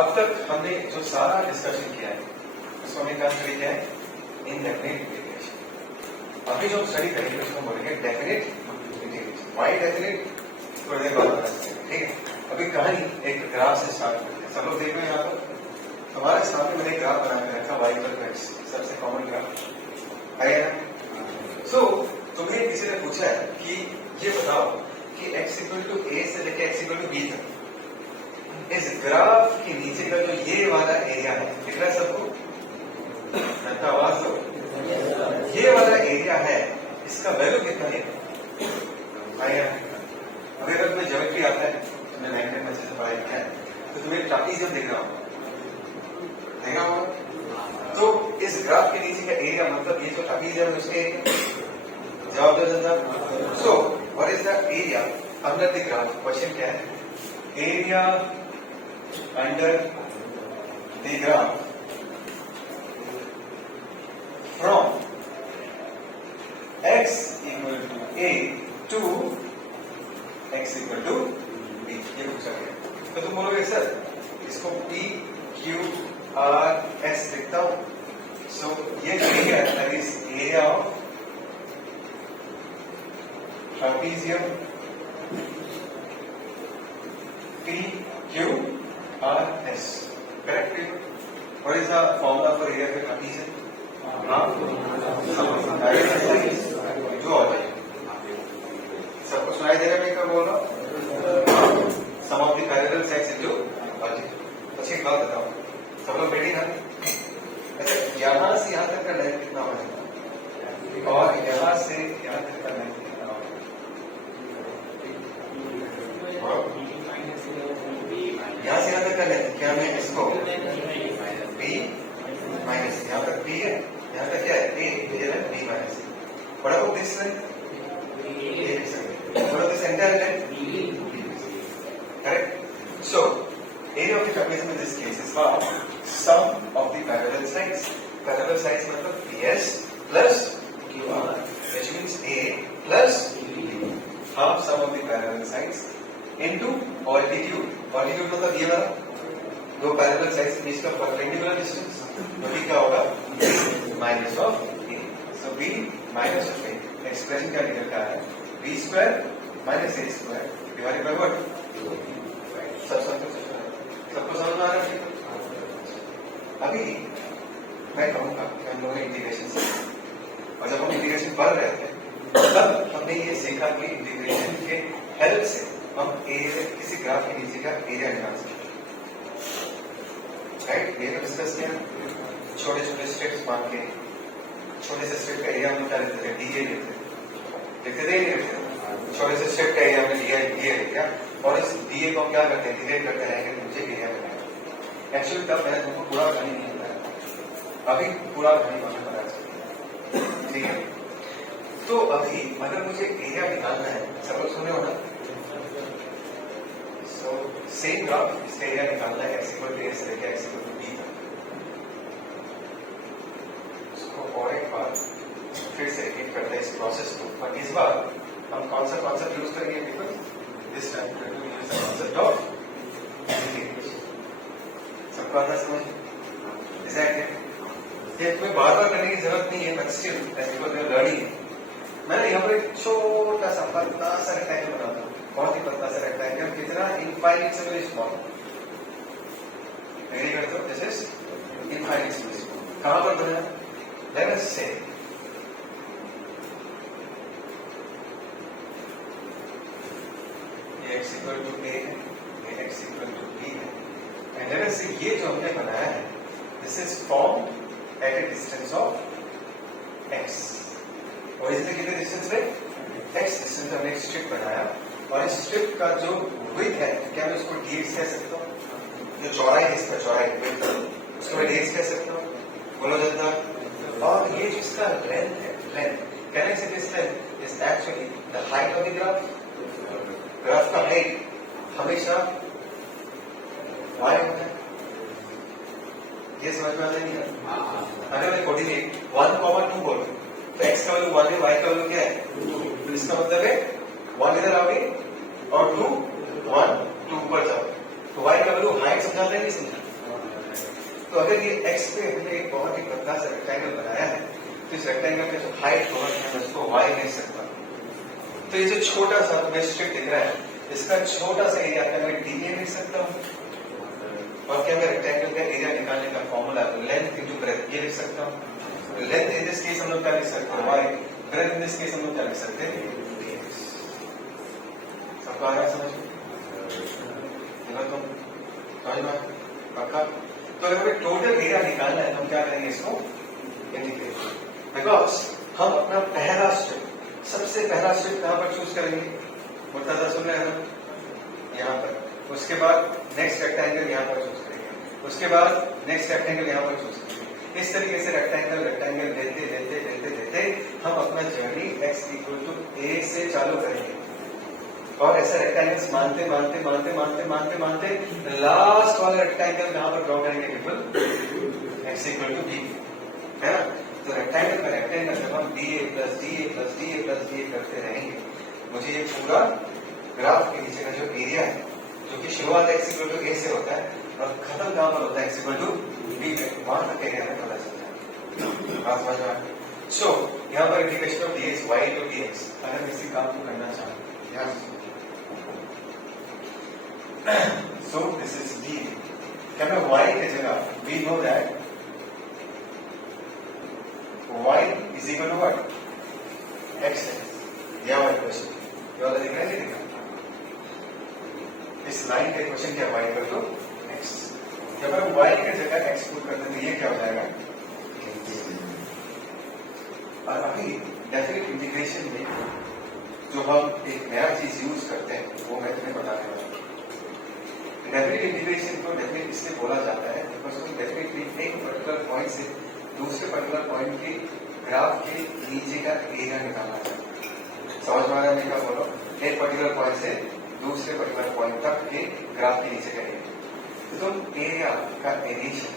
अब तक हमने जो सारा डिस्कशन किया है उसको हमने क्या स्टडी किया है? Indefinite integration. अभी जो स्टडी करेंगे उसको बोलेंगे डेफिनिट इंटीग्रेशन। Y definite? थोड़ी देर बाद बता सकते, ठीक है। अभी कहानी एक ग्राफ से स्टार्ट करते हैं। सब लोग देख रहे हैं यहाँ पर हमारे सामने मैंने ग्राफ बना के रखा y इक्वल टू x, सबसे कॉमन ग्राफ है ना। सो तुम्हें किसी ने पूछा है कि ये बताओ कि x इक्वल टू a से लेके x इक्वल टू b तक इस ग्राफ के नीचे का जो ये वाला एरिया है, दिख रहा है सबको? आवाज दो। ये वाला एरिया है, इसका वैल्यू कितना है? अभी अगर तुम्हें ज्योमेट्री आता है, तुमने 9th में अच्छे से पढ़ाई किया है, तो तुम्हें ट्रापीजियम दिख रहा होगा। तो इस ग्राफ के नीचे का एरिया मतलब ये जो ट्रापीजियम है उसके जवाब दो जनता। So what is the area under the graph? Question क्या है? Area under the graph from x equal to a to x equal to b। ये पूछा गया। तो तुम बोलोगे सर इसको p q r s लिखता हूं। सो ये area that is area of trapezium p q r s। Correct? What is the formula for area of trapezium? जो आ जाए सबको सुनाई दे रहा है? मैं क्या बोल रहा हूँ? Sum of the parallel sides into object. अच्छी एक बात बताओ, सब लोग रेडी ना? अच्छा, यहां से यहां तक का लेंथ कितना होगा और यहां से यहां तक का लेंथ कितना होगा? यहां से यहां तक का लेंथ क्या? मैं इसको b माइनस, यहां तक b है, यहां तक क्या है? a, ये है b minus. What about this length? What about this entire length? Correct? So, area of the trapezium in this case is what? Sum of the parallel sides. Parallel sides मतलब PS plus QR, which means A plus half sum of the parallel sides into altitude. Altitude मतलब ये वाला दो parallel sides के बीच का perpendicular distance, तो b क्या होगा? Minus of a। So b minus of a। Expression क्या निकल का है? b square minus a square divided by what? सबको समझ में आ रहा है? अभी मैं कहूंगा कि हम लोगों ने इंटीग्रेशन सीखा, और जब हम इंटीग्रेशन पढ़ रहे थे तब हमने ये सीखा कि इंटीग्रेशन के हेल्प से हम किसी ग्राफ के नीचे का एरिया निकाल सकते हैं। राइट? ये तो डिस्कस किया। छोटे छोटे स्ट्रिप्स मान के छोटे से स्ट्रिप का एरिया हम क्या लेते थे? डीए लिखते थे। छोटे से स्ट्रिप का एरिया में डीए लिख दिया और इस डीए को हम क्या करते हैं? डिवाइड करते रहेंगे तो मुझे एरिया बनाया। एक्चुअली तब मैंने तुमको पूरा कहानी नहीं बताया, अभी पूरा कहानी मुझे पता चली। ठीक है? तो अभी अगर मुझे एरिया निकालना है, सब लोग सुने हो ना? सो सेम ग्राफ, इसका एरिया निकालना है x इक्वल टू a से लेकर x इक्वल टू b तक। इसको और एक बार फिर से रिपीट करते हैं इस प्रोसेस को, और इस बार हम कौन सा कॉन्सेप्ट यूज करेंगे? Because this time we will use the concept of integration. सबको आता समझ? एग्जैक्टली। ये तुम्हें बार बार करने की जरूरत नहीं है, but still as because we are learning. मैंने यहाँ पर एक छोटा सा पतला सा रेक्टेंगल बना था, बहुत ही पतला सा रेक्टेंगल, कितना? इनफाइनाइट से वेरी स्मॉल। रेडी करते हो? दिस इज इनफाइनाइट से वेरी स्मॉल। कहां पर बना? लेट अस से ये x इक्वल टू a है, ये x इक्वल टू b है, एंड लेट अस से ये जो हमने बनाया है this is form at a distance of x। Originally कितने डिस्टेंस पे? x डिस्टेंस हमने एक स्ट्रिप बनाया, और इस स्ट्रिप का जो विड्थ है, क्या मैं उसको dx कह सकता हूँ? जो चौड़ाई है इसका, चौड़ाई विड्थ, उसको मैं dx कह सकता हूँ? बोलो जनता। और ये जिसका लेंथ है, लेंथ, कैन आई से this length is actually the height of the graph. Graph का हाइट हमेशा y होता है। ये समझ में आता नहीं है? अगर मैं कोऑर्डिनेट 1,2 बोलूं तो x का वैल्यू 1 है, y का वैल्यू क्या है? 2। इसका मतलब है 1 इधर आ गई और 2 1 2 ऊपर जाओ, तो y का वैल्यू हाइट समझाता है नहीं समझाता? तो अगर ये x पे हमने एक बहुत ही पतला सा रेक्टेंगल बनाया है तो इस रेक्टेंगल का जो हाइट होगा मैं उसको y लिख सकता हूँ। तो ये जो छोटा सा तुम्हें स्ट्रिप दिख रहा है इसका छोटा सा एरिया क्या मैं dA लिख सकता हूँ। और क्या मैं रेक्टेंगल का एरिया निकालने का फॉर्मूला लेंथ इनटू ब्रेथ ये लिख सकता हूँ। लेंथ इन दिस केस हम लोग क्या लिख सकते हैं y, breadth in this case हम लोग क्या लिख सकते हैं dx। सबको आ रहा है समझ में? तुम समझ में पक्का? तो अगर हमें टोटल एरिया निकालना है तो हम क्या करेंगे इसको इंटीग्रेट, बिकॉज हम अपना पहला स्ट्रिप सबसे पहला स्ट्रिप कहां पर चूज करेंगे मुर्तजा सुन रहे हैं यहाँ पर, उसके बाद नेक्स्ट रेक्टेंगल यहाँ पर चूज करेंगे, उसके बाद नेक्स्ट रेक्टेंगल यहाँ पर चूज करेंगे। इस तरीके से रेक्टेंगल रेक्टेंगल देते देते देते देते हम अपना journey x equal to a से चालू करेंगे और ऐसा रेक्टेंगल्स मानते मानते मानते मानते मानते मानते लास्ट वाला रेक्टेंगल कहां पर ड्रॉ करेंगे people x equal to b, है ना? तो रेक्टेंगल का रेक्टेंगल जब हम dA plus dA plus dA plus dA करते रहेंगे मुझे ये पूरा ग्राफ के नीचे का जो एरिया है जो कि शुरुआत x इक्वल टू a से होता है और खत्म कहां पर होता है x इक्वल टू b में, वहां तक एरिया में पता चलता है। बात समझ में? सो यहाँ पर integration of dx y to dx अगर मैं इसी काम को करना चाहूँ so this is d, क्या मैं y की जगह we know that y is equal to what x है, दिया हुआ क्वेश्चन ये वाला दिख रहा है नहीं? इस लाइन का क्वेश्चन क्या y इक्वल टू x, जब हम y की जगह x पुट करते हैं ये क्या हो जाएगा। और अभी डेफिनेट इंटीग्रेशन में जो हम एक नया चीज यूज करते हैं वो मैं तुम्हें बताने वाला हूँ। डेफिनेट इंटीग्रेशन को डेफिनेट इसलिए बोला जाता है बिकॉज तुम डेफिनेटली एक पर्टिकुलर पॉइंट से दूसरे पर्टिकुलर पॉइंट के ग्राफ के नीचे का एरिया निकालना चाहते हैं। समझ में आ रहा है मैं क्या बोल रहा हूँ? एक पर्टिकुलर पॉइंट से दूसरे पर्टिकुलर पॉइंट तक के ग्राफ के नीचे का एरिया, तो तुम एरिया का एरिएशन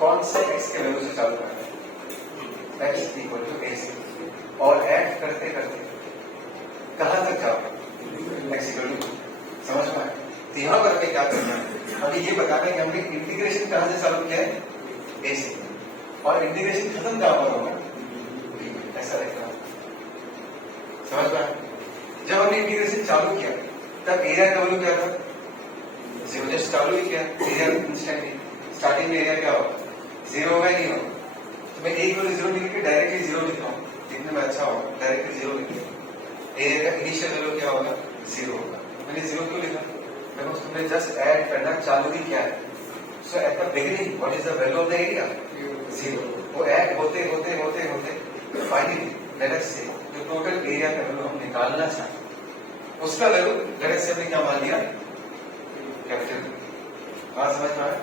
कौन से x के वैल्यू से चालू करना है x इक्वल टू a से और ऐड करते करते कहां तक जाओगे x इक्वल टू, समझ में आया? तो यहाँ पर हमें क्या करना है, अभी ये बताना है कि हमने इंटीग्रेशन कहां से चालू किया है a से और इंटीग्रेशन खत्म कहां पर होगा, ऐसा रहता है। समझ में आया? जब हमने इंटीग्रेशन चालू किया तब एरिया का वैल्यू क्या था जीरो, जस्ट चालू ही किया एरिया इंस्टेंटली, स्टार्टिंग में एरिया क्या होगा जीरो होगा नहीं होगा, तो मैं एक वैल्यू जीरो लिख के डायरेक्टली जीरो लिख रहा हूँ, दिखने में अच्छा होगा डायरेक्टली जीरो लिख लिया। एरिया का इनिशियल वैल्यू क्या होगा जीरो होगा, मैंने जीरो क्यों लिखा बिकॉज तुमने जस्ट ऐड करना चालू ही किया है। So at the beginning what is the value of the area zero, वो ऐड होते होते होते होते फाइनली लेट अस से जो टोटल एरिया का वैल्यू हम निकालना चाहते उसका वैल्यू लेट अस से हमने क्या मान लिया कैपिटल। बात समझ में आया?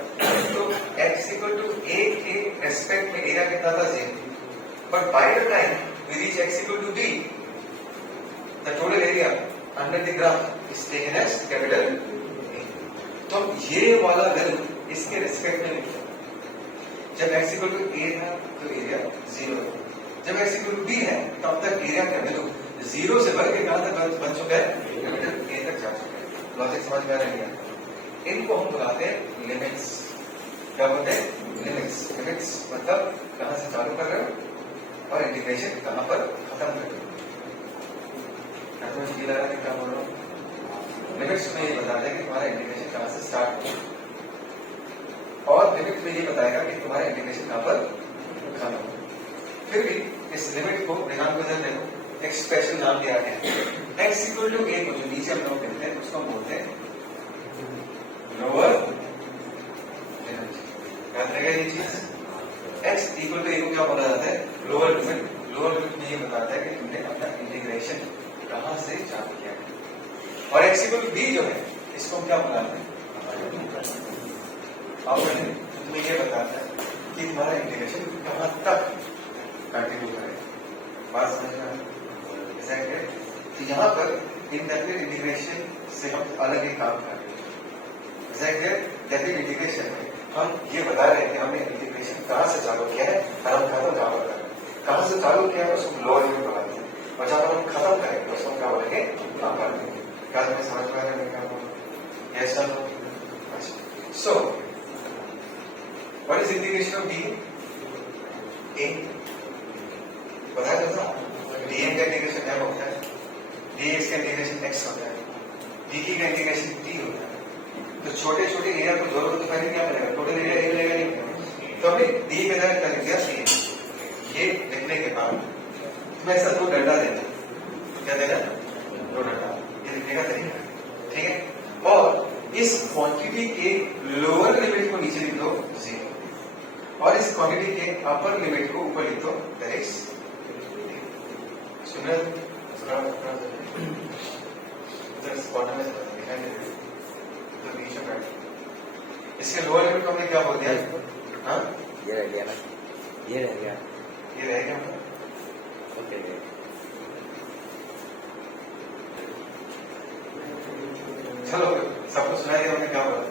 तो x इक्वल टू a के रेस्पेक्ट में एरिया कितना था zero, but by the time we reach x equal to b the total area under the graph is taken as capital A। तो ये वाला वैल्यू इसके रेस्पेक्ट में लिखते हैं। जब x इक्वल टू a था तो एरिया जीरो, जब x इक्वल टू b है तब तक एरिया का वैल्यू जीरो से बढ़ के कहां तक बन चुका है कैपिटल A तक जा चुका है। लॉजिक समझ में आ रहा है? इनको हम बुलाते हैं लिमिट्स। क्या बोलते हैं लिमिट्स। लिमिट्स मतलब कहां से चालू कर रहे हो और इंटीग्रेशन कहां पर खत्म कर रहे हो। क्या बोल रहा हूँ? लिमिट्स में ये बताता है कि तुम्हारा इंटीग्रेशन कहां से स्टार्ट हो और लिमिट में ये बताएगा कि तुम्हारा इंटीग्रेशन कहां पर खत्म हो। फिर भी इस लिमिट को ध्यान को देखो, एक स्पेशल नाम दिया गया है x इक्वल टू a को जो नीचे हम लोग कहते हैं उसको हम बोलते हैं लोअर लिमिट। याद रहेगा ये चीज, x इक्वल टू a को क्या बोला जाता है लोअर लिमिट। लोअर लिमिट में ये बताता है कि तुमने अपना इंटीग्रेशन कहां से चालू किया है। और x इक्वल टू b जो है इसको हम क्या बोलाते हैं अपर लिमिट। तो तुम्हें ये बताता है कि तुम्हारा इंटीग्रेशन कहां तक कंटिन्यू करेगा। बात समझ में आया? तो यहाँ पर इंडेफिनिट इंटीग्रेशन से हम अलग ही काम कर रहे हैं। डेफिनिट इंटीग्रेशन में हम ये बता रहे हैं कि हमने इंटीग्रेशन कहाँ से चालू किया है और हम खत्म कहाँ पर कर रहे हैं। कहाँ से चालू किया है उसको लोअर लिमिट बताते हैं और जहाँ पर हम खत्म करेंगे उसको क्या बोलेंगे अपर लिमिट। क्या तुम्हें समझ में आ रहा है क्या बोल? Yes sir. So what is integration of D A? पता है दोस्तों, dm का इंटीग्रेशन m होता है, dx का इंटीग्रेशन x होता है, dt का इंटीग्रेशन t होता है। तो छोटे छोटे एरिया को जोड़ो तो फाइनली क्या मिलेगा? टोटल एरिया एक मिलेगा नहीं। तो हमने डी के जगह क्या लिख दिया? ये लिखने के बाद तुम्हें ऐसा दो डंडा देना, क्या देना? दो डंडा, ये लिखने का तरीका, ठीक है। और इस क्वांटिटी के लोअर लिमिट को नीचे लिख दो 0 और इस क्वांटिटी के अपर लिमिट को ऊपर लिख दो दैट इज सुना इसके लोअर लिमिट को हमने क्या बोल दिया? हाँ, ये रह गया ना, ये रह गया, ये रहेगा। ओके। चलो सबको सुना दिया हमने क्या बोला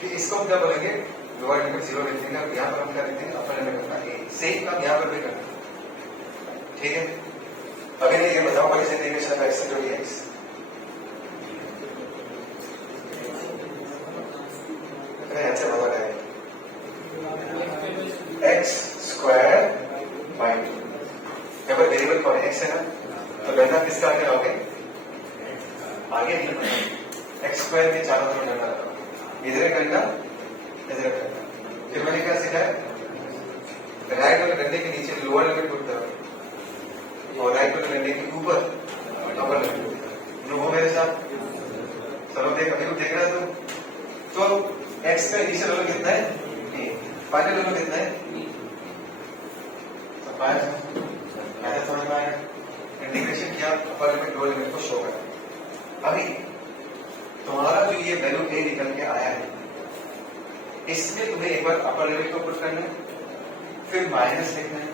कि इसको हम क्या बोलेंगे? लोअर लिमिट 0 लिख देंगे, यहाँ पर हम क्या लिखते हैं? अपर लिमिट अपना ए। सेम काम यहाँ पर भी करना, ठीक है। अभी नहीं ये बताओ कैसे इंटीग्रेशन ऑफ x जो dx आंसर बहुत है x स्क्वायर बाई 2। यहाँ पर वेरिएबल कौन है? x है ना, तो गणना किसका आगे लाओगे? आगे नहीं, x स्क्वायर के चारों तरफ गणना लगाओ, इधर करना इधर करना। फिर मैंने क्या सीखा है? राइट वाले डंडे के नीचे लोअर लिमिट पुट करो और राइट वाले डंडे के ऊपर अपर लिमिट। जो हो मेरे साथ चलो देख, अभी देख रहे हो तो x का इनिशियल वैल्यू कितना है? a, फाइनल वैल्यू कितना है? ऐसा समझ में आएगा? इंटीग्रेशन किया, अपर लिमिट लोअर लिमिट को शो करा। अभी तुम्हारा जो ये वैल्यू a निकल के आया है, इसमें तुम्हें एक बार अपर लिमिट को पुट करना है, फिर माइनस लिखना है,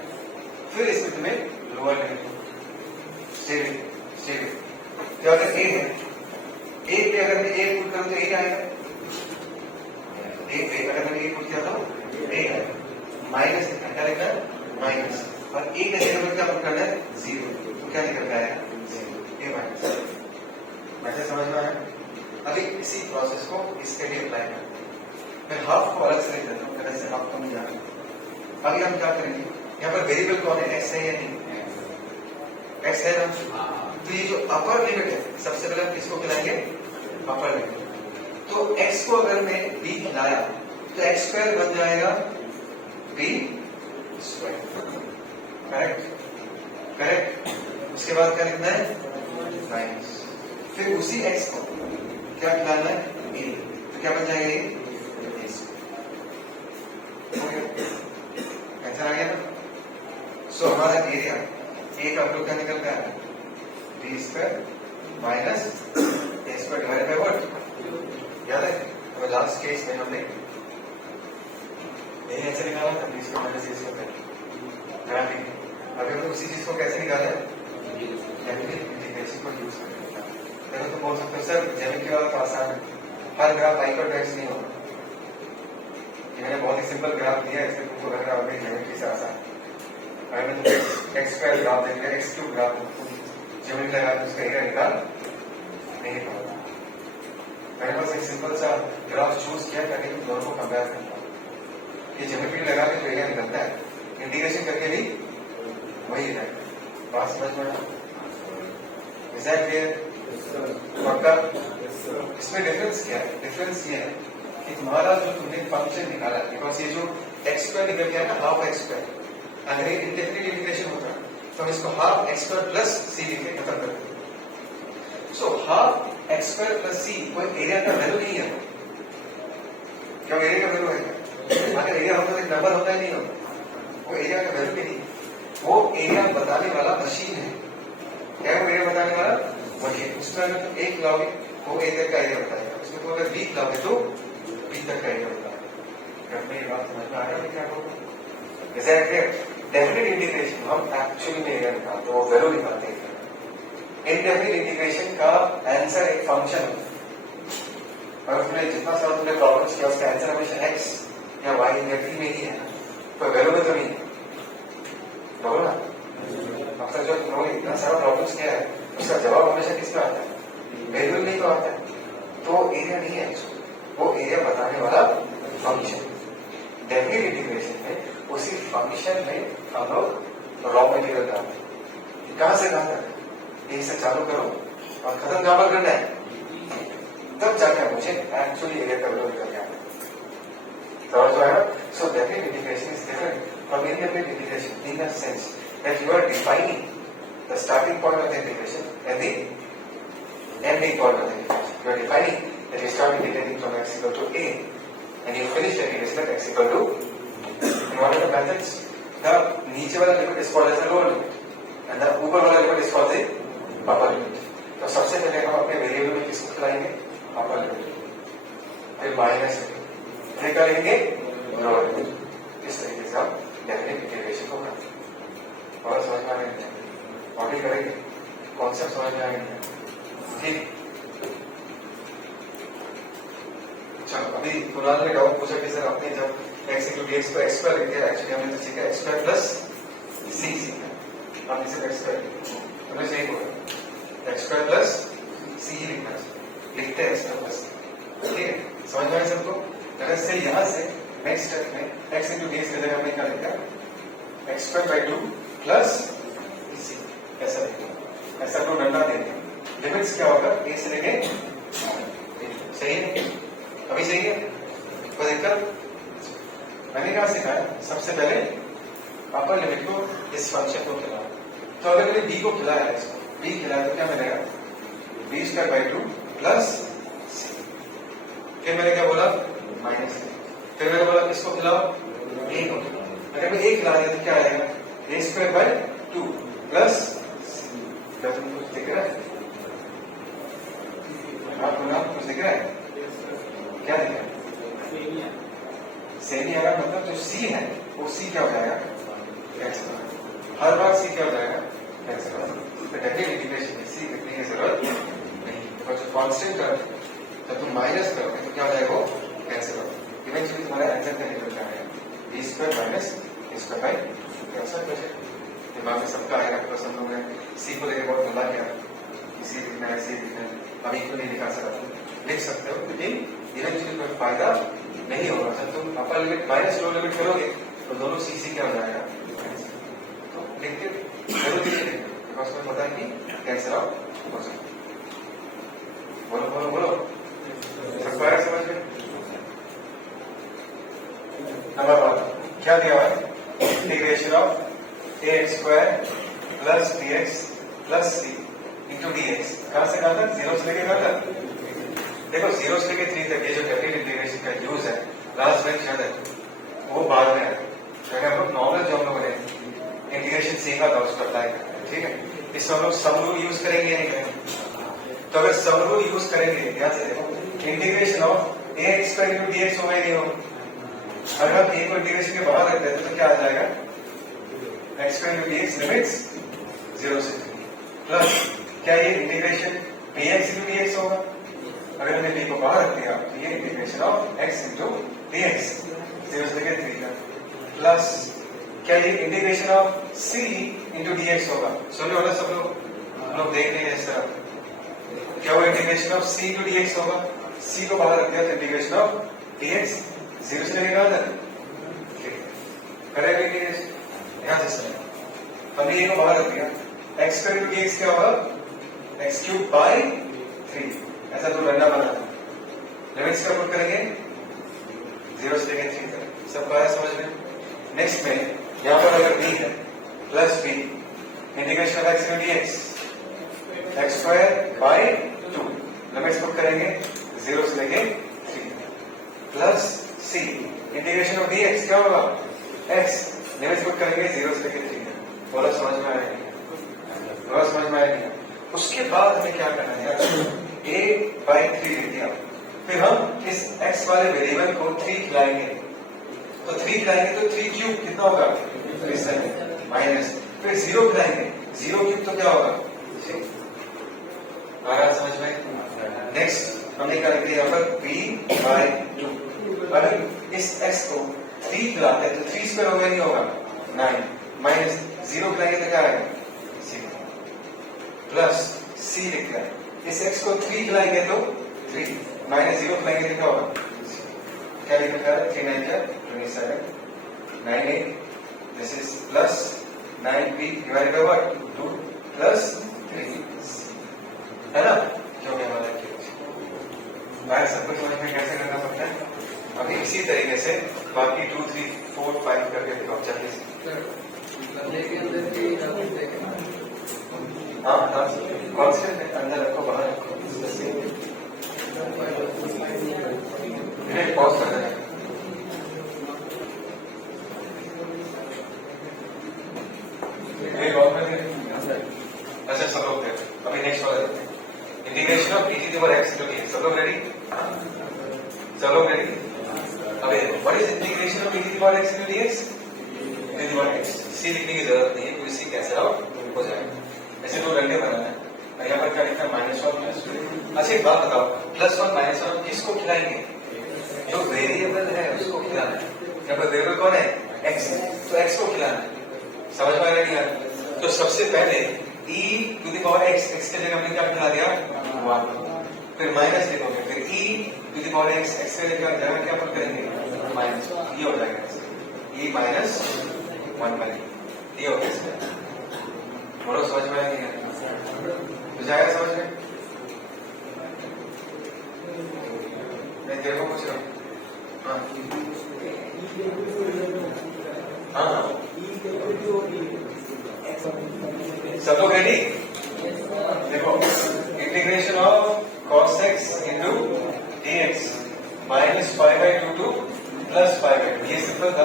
फिर इसमें तुम्हें लोअर लिमिट को तो अगर a है, a पे अगर मैं a पुट करूं तो a आएगा, a पे अगर मैंने a पुट किया तो a आएगा, माइनस लिखना क्या लिखना है? माइनस, और a का जगह क्या पुट करना है? 0, तो क्या निकल के आएगा? 0, a माइनस। मैसेज समझ में आया? अभी इसी प्रोसेस को इसके लिए अप्लाई करते हैं। मैं हाफ को अलग से लिख देता हूँ, पहले से हाफ को नहीं जाना। अभी हम क्या करेंगे? यहाँ पर वेरिएबल कौन है? x है या नहीं? x है ना, तो ये जो अपर लिमिट है, सबसे पहले हम किसको खिलाएंगे? Upper limit. तो x को अगर मैं b खिलाया तो x स्क्वायर बन जाएगा b स्क्वायर, करेक्ट? करेक्ट। उसके बाद क्या लिखना है? माइनस, फिर उसी x को क्या खिलाना है? a, तो क्या बन जाएगा? ये ऐसा आ गया ना। सो हमारा एरिया a का हम लोग क्या निकल गया? b square minus a square divided by what? याद है? तो लास्ट केस में हमने ये ऐसे निकाला था, b square minus a square. अभी हम लोग उसी चीज को कैसे निकाले? इंटीग्रेशन को यूज करके। देखो तो बोल सकते हो सर ज्योमेट्री वाला तो आसान है, हर ग्राफ हाइपरटेक्स्ट नहीं होगा। मैंने बहुत ही सिंपल ग्राफ दिया है, इसलिए तुमको लग रहा होगा ज्योमेट्री से आसान। अगर मैं तुमको x स्क्वायर ग्राफ देंगे, x क्यूब ग्राफ ज्योमेट्री लगा के उसका एरिया निकाल नहीं पाऊंगा। मैंने बस एक सिंपल सा ग्राफ चूज किया ताकि तुम दोनों को कंपेयर कर पाओ। ये ज्योमेट्री लगा के जो एरिया निकलता है, इंटीग्रेशन करके भी वही है। बात समझ में आया? पक्का? इसमें डिफरेंस क्या है? डिफरेंस ये है कि तुम्हारा जो तुमने फंक्शन निकाला, बिकॉज ये जो x स्क्वायर निकल गया ना, हाफ x स्क्वायर, अगर ये इंडेफिनिट इंटीग्रेशन होता तो हम इसको half x square plus c लिख के खत्म कर देते। So half x square plus c कोई एरिया का वैल्यू नहीं है। क्या एरिया का वैल्यू है? अगर एरिया होता तो एक नंबर होता ही नहीं होता, वो एरिया का वैल्यू भी नहीं, वो एरिया बताने वाला मशीन है। क्या वो एरिया बताने वाला? वही है। उसमें अगर तुम एक लाओगे वो ए तक का एरिया बताएगा, उसमें तुम अगर 20 लाओगे तो b तक का एरिया बताएगा। ये बात समझ में आ रहा है क्या? डेफिनेट इंटीग्रेशन हम एक्चुअली में एरिया निकालते हैं, वो वैल्यू निकालते हैं। इनडेफिनेट इंटीग्रेशन का आंसर एक फंक्शन होता है, और उसमें जितना सारा तुमने प्रॉब्लम्स किया उसका आंसर हमेशा x या y या t में ही है, कोई वैल्यू में तो नहीं है। बोलो ना, अक्सर जो तुम लोगों ने इतना सारा प्रॉब्लम्स किया है उसका जवाब हमेशा किस पे आता है? वैल्यू नहीं तो आता है, तो एरिया नहीं है, वो एरिया बताने वाला फंक्शन। डेफिनेट इंटीग्रेशन में उसी फंक्शन में हम लोग रॉ मटेरियल डालते हैं। कहां से कहां तक, यही से चालू करो और खत्म कहां पर करना है, तब जाकर मुझे एक्चुअली एरिया का विरोध करना है। समझ में आया? So definite integration is different from indefinite integration in the sense that you are defining the starting point of the integration and the ending point of the integration. You are defining that you start integrating from x equal to a and you finish the integration at x equal to, in one of the methods, the नीचे वाला limit is called as the lower limit and the ऊपर वाला limit is called as the upper limit. तो सबसे पहले हम अपने variable में किसको खिलाएंगे, upper limit, फिर माइनस फिर करेंगे लोअर लिमिट। इस तरीके से हम डेफिनेट इंटीग्रेशन को करते हैं। और समझ में आ गया, और भी करेंगे, कॉन्सेप्ट समझ में आ गया। ठीक, चलो अभी कुणाल ने डाउट पूछा कि सर आपने जब x इक्वल टू dx को x स्क्वायर लिख दिया, एक्चुअली हमने तो सीखा x स्क्वायर प्लस c सीखा, आपने सिर्फ x स्क्वायर हमने सही बोला, x स्क्वायर प्लस c ही लिखना चाहिए, लिखते हैं x स्क्वायर प्लस, ठीक है, समझ में आया सबको? अगर से यहाँ से नेक्स्ट स्टेप में x इक्वल टू dx की जगह हमने क्या लिखा, x square by 2 plus c, ऐसा लिखा, ऐसा तो डंडा देंगे। लिमिट्स क्या होगा, ए से लेके, सही है, अभी सही है, कोई दिक्कत? मैंने कहा सिखाया, सबसे पहले अपर लिमिट को इस फंक्शन को खिलाओ। तो अगर मैंने बी को खिलाया, इसको बी खिलाया तो क्या मिलेगा, बी स्क्वायर बाई 2 प्लस सी, फिर मैंने क्या बोला, माइनस, फिर मैंने बोला किसको खिलाओ, ए को। अगर मैं ए खिला दिया तो क्या आएगा, ए स्क्वायर बाई 2 प्लस सी। क्या तुम कुछ दिख रहा है, आपको नाम कुछ दिख रहा है, क्या दिख रहा है, सेमी आएगा, मतलब जो सी है वो सी क्या हो जाएगा, कैंसिल, हर बार सी क्या हो जाएगा, कैंसिल। तो डेफिनेट इंटीग्रेशन में सी लिखने की जरूरत नहीं, और जो कांस्टेंट टर्म जब तुम माइनस करोगे तो क्या हो जाएगा, कैंसिल होगा, इवेंचुअली तुम्हारा आंसर क्या निकल जाएगा, B square minus A square by, cancel कर जाएगा। दिमाग में सबका आएगा, तो हम लोग ने सी को लेकर बहुत बोला क्या, सी लिखना है, सी लिखना है, अभी तो नहीं लिखा सकते, लिख सकते हो, लेकिन इवेंचुअली कोई फायदा नहीं होगा। जब तुम upper limit minus lower limit करोगे तो दोनों सी सी क्या हो जाएगा, तो लिखते जरूर लिखिए, बिकॉज तुम्हें पता है कि कैंसिल आउट हो जाए। बोलो बोलो बोलो, सबको आया समझ में? नंबर 1 क्या दिया हुआ है, integration of a x square plus b x plus c into D x, कहां से कहां तक, 0 से लेके कहां तक, देखो 0 से लेके 3 तक ये जो डेफिनेट इंटीग्रेशन का यूज है, लास्ट बेंच याद है, वो बाद में है। अगर हम लोग नॉर्मल जो हम लोगों ने इंटीग्रेशन सीखा था उसको अप्लाई करना है, ठीक है, इसमें हम लोग सम रूल यूज करेंगे नहीं करेंगे, तो अगर सम रूल यूज करेंगे, ध्यान से देखो, integration of a x square into D x होगा नहीं होगा, अगर हम ए को इंटीग्रेशन के बाहर रख देते तो क्या आ जाएगा, x square into D x limits 0 से 3 प्लस क्या ये integration b x into D x होगा, अगर हमने बी को बाहर रख दिया तो ये integration of x into D x 0 से लेकर 3 तक, प्लस क्या ये integration of C into D x होगा, सुन लो सब लोग देख रहे हैं इस तरफ, क्या वो integration of C into D x होगा, सी को बाहर रख दिया तो इंटीग्रेशन ऑफ डी एक्स 0 से लेकर कहां तक, करेगा इंटीग्रेशन, यहां से हमने ये को बाहर रख दिया, x square into D x क्या होगा, एक्स क्यूब बाई 3, ऐसा तो डंडा बना था, लिमिट्स का पुट करेंगे 0 से लेकर 3 तक, सबको आया समझ में? नेक्स्ट में यहाँ पर अगर b है plus b integration of x D x, x square by 2, limits put करेंगे 0 से लेकर 3 plus c integration of D x क्या होगा, x, लिमिट्स पुट करेंगे 0 से लेकर 3 तक। बोला समझ में आया नहीं, बोला समझ में आया नहीं? उसके बाद हमें क्या करना है, a बाई 3 लिख दिया, फिर हम इस x वाले वेरिएबल को 3 खिलाएंगे, तो 3 खिलाएंगे तो 3 क्यूब कितना होगा, माइनस, फिर 0 खिलाएंगे, 0 क्यूब तो क्या होगा, आया समझ में? नेक्स्ट हमने क्या लिख दिया यहाँ पर b बाई 2, अगर इस x को 3 खिलाते हैं तो 3 स्क्वायर होगा नहीं होगा, 9, माइनस 0 खिलाएंगे तो क्या आएगा, 0, प्लस c लिख रहा है, इस x को 3 खिलाएंगे तो 3, माइनस 0 खिलाएंगे तो क्या होगा, क्या लिखा है, 3 9 27, 9a, this is plus 9b divided by what? 2 plus 3, है ना? जो कि हमारा बाहर सब कुछ समझ में कैसे करना पड़ता है? अभी इसी तरीके से बाकी 2, 3, 4, 5 करके देखो चलिए। हाँ हाँ, कॉन्स्टेंट अंदर रखो बाहर रखो। पॉज कर देना। अच्छा सब लोग देखो, अभी नेक्स्ट वाला देखते हैं। Integration of e to the power x into dx, सब लोग रेडी? सब लोग रेडी? अभी देखो, what is integration of e to the power x into dx? e to the power x, c लिखने की जरूरत नहीं है क्योंकि c कैंसिल आउट हो जाएगा। ऐसे दो रंगे बनाना है और यहाँ पर क्या लिखना है? -1 +2। अच्छा एक बात बताओ, +1 -1 किसको खिलाएंगे? जो वेरिएबल है उसको खिलाना है। यहाँ पर वेरिएबल कौन है? x, तो x को खिलाना है। समझ में आ रहा है? तो सबसे पहले e to the power x, x के जगह हमने क्या खिला दिया? 1, फिर माइनस लिखोगे, फिर e to the power x, x के जगह क्या पढ़ करेंगे? माइनस, ये हो जाएगा e माइनस 1 बाई, ये हो गया। बोलो समझ में आएगा? तो जाएगा समझ में? मैं तेरे को पूछ रहा हूँ। हाँ हाँ, सब लोग रेडी? देखो, integration of cos x into dx minus pi by 2 to plus pi by 2, ये सिंपल था।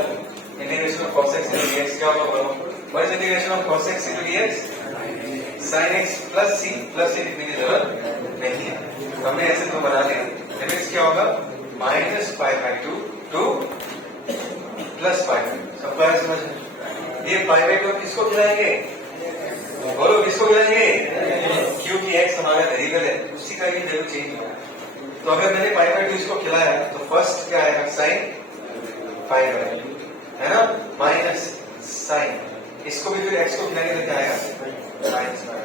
Integration of cos x into dx क्या होगा बोलो? What is integration of cos x into dx? sin x plus c लिखने की जरूरत नहीं है, हमने ऐसे तो बना लिया। लिमिट्स क्या होगा? Minus pi by 2 two plus pi by 2, सबको ऐसे समझ। ये पाई बाई 2 किसको खिलाएंगे? बोलो किसको खिलाएंगे? क्योंकि x हमारा वेरिएबल है, उसी का भी वैल्यू चेंज हुआ है। तो अगर मैंने पाई बाई 2 इसको खिलाया तो फर्स्ट क्या आएगा? साइन पाई बाई, है ना? माइनस साइन, इसको भी फिर x को खिलाने में क्या आएगा? Minus pi.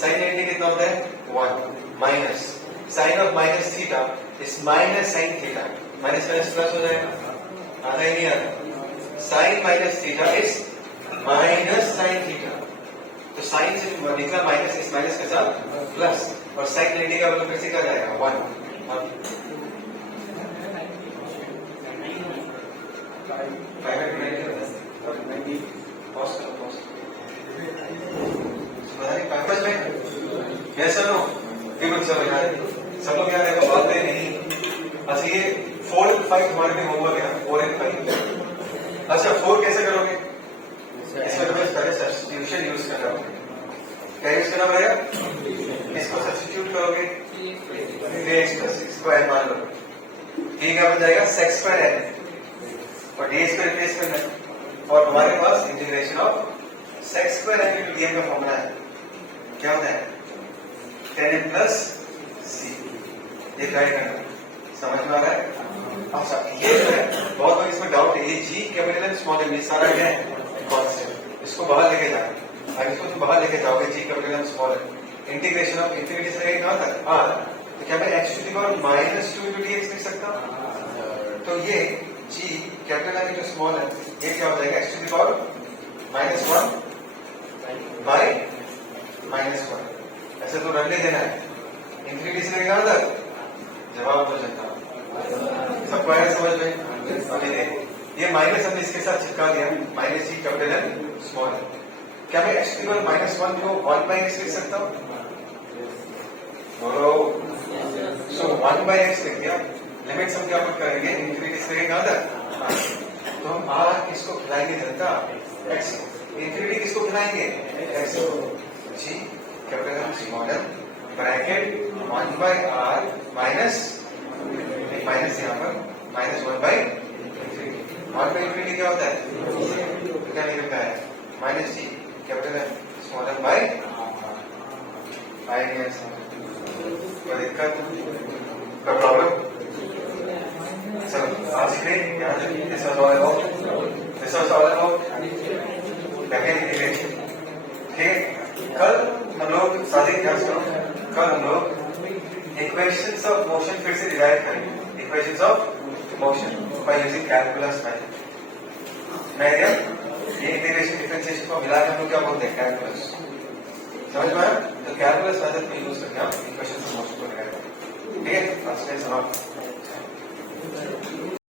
साइन 90 कितना होता है? 1 minus sine of minus theta is minus sine theta, minus minus plus हो जाएगा, आता ही नहीं आता। Sine minus theta is minus sine theta, तो साइन से निकला माइनस, इस माइनस के साथ प्लस, और साइन 90 का मतलब कैसे क्या जाएगा? 1। सब लोग यहाँ देखो, बात नहीं। अच्छा ये 4 and 5 तुम्हारे भी होमवर्क है, 4 and 5। अच्छा 4 कैसे करोगे? इसमें तुम्हें पहले सब्स्टिट्यूशन यूज करना होगा। क्या यूज करना पड़ेगा? इसको सब्स्टिट्यूट करोगे, 3x plus 6 स्क्वायर मान लो, ठीक है, बन जाएगा sec स्क्वायर n और dx को रिप्लेस करना है, और हमारे पास integration of sec square n into dm का फॉर्मूला है, क्या होता है? 10n plus c, ये ट्राई करना, समझ में आ रहा है? अच्छा ये जो है बहुत बार इसमें डाउट है, ये g capital N small n, ये सारा क्या है? कॉन्स्टेंट। इसको बाहर लेके जाओ, अगर इसको तुम बाहर लेके जाओगे g capital N small n, integration of infinity से लेके कहां तक? r, तो क्या मैं x to the power minus 2 into dx लिख सकता हूं? तो ये g capital N into small n, ये क्या हो जाएगा? x to the power -1 by -1, ऐसे तो रख ले देना है। इंफिनिटी से लेके कहां तक? जवाब तो जनता सबको आया समझ में? अभी देखो, ये माइनस हमने इसके साथ चिपका दिया, minus G capital N small N. क्या मैं x इक्वल -1 को 1 बाई x लिख सकता हूँ? बोलो, सो 1 बाई x लिख दिया। लिमिट्स हम क्या पुट करेंगे? इंफिनिटी से कहां तक? तो हम r किसको खिलाएंगे जनता? x को। इंफिनिटी किसको खिलाएंगे? x को। G capital N small N bracket 1 by r minus, minus यहाँ पर -1 बाई इंफिनिटी। 1 बाई इंफिनिटी क्या होता है? क्या निकलता है? Minus G capital N small n by I. कोई दिक्कत का प्रॉब्लम? चलो आज के लिए यहाँ तक, this was all about backend integration. ठीक, कल हम लोग सारे क्लास करो, कल हम लोग इक्वेशंस ऑफ मोशन फिर से डिराइव करेंगे, equations of motion by using calculus method. मैं ये इंटीग्रेशन डिफरेंशिएशन को मिला के हम लोग क्या बोलते हैं, कैलकुलस। समझ में आया? तो कैलकुलस मेथड को यूज करके हम इक्वेशन से मोस्ट को निकालेंगे। ठीक है, फर्स्ट इज नॉट